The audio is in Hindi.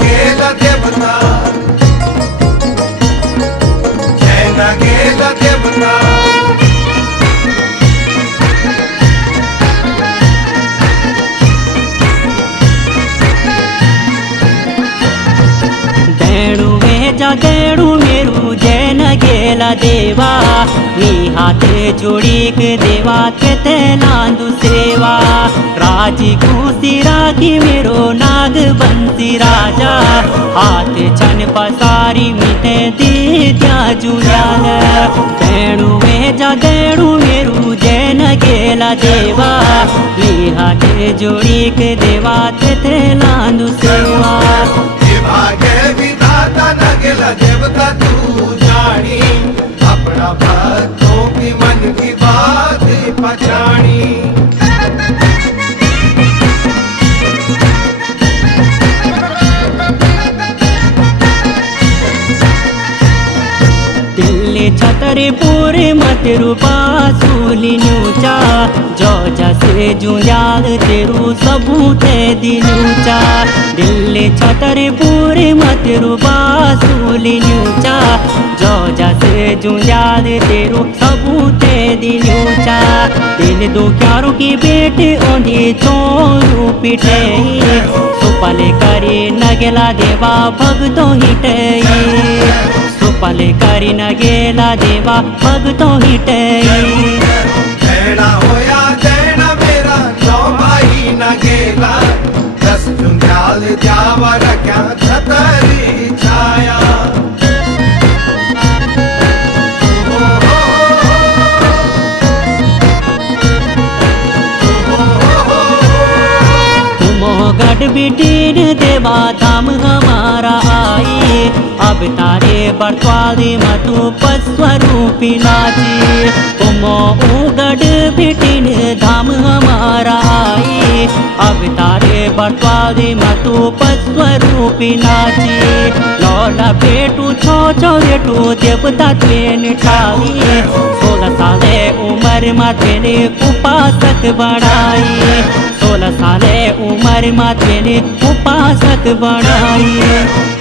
गेला देवता, जैन गेला देवता। देणू मेरू जैन गेला देवा, मी हाथ जोड़ीक देवा केते लांदू सेवा। राजी खुशी राखी मेरो नाग बंसी राजा, हाथ छन पसारी मिटे दी त्या जुल्याल। देणू मेरू जैन गेला देवा, मी हाथ जोड़ीक देवा केते लांदू सेवा। भाग्य विधाता न गेला देवता तू जानी, अपना भक्तों की मन की बात पहचानी। दिल्ली छतरपुर मत रूपा सूली न्यूचा, जो जैसे जुंजाल तेरू सबूते दिलूचा। दिल्ली छतरपुर मत रूपा सूली न्यूचा, जो जैसे जुंजाल तेरू सबूते दिलूचा। दिल दुख्यारों की बेटे ओंधी चोरू पिटे, सुपले करी नगेला देवा भगतों हिटे। सुपले करी न गेला देवा भगतों हिटे। जैना होया जैना मेरा नौ भाई न गेला, 10 जुंजाल जावा रख्या छतरी छाया। गढ़ बिटीन देवा धाम हमारा आई, अब तारे बरत्वाली मतु पस्वरूपी नाची। तुमो गढ़ बिटीन धाम हमारा आई, अब तारे बरत्वाली मतु पस्वरूपी नाची। लौला बेटू छो बेटू देवता ट्रेन ठाई, 16 साले उम्र में तेरे उपासक बढ़ाई। 16 साले उम्र में तेरे उपासक बढ़ाई।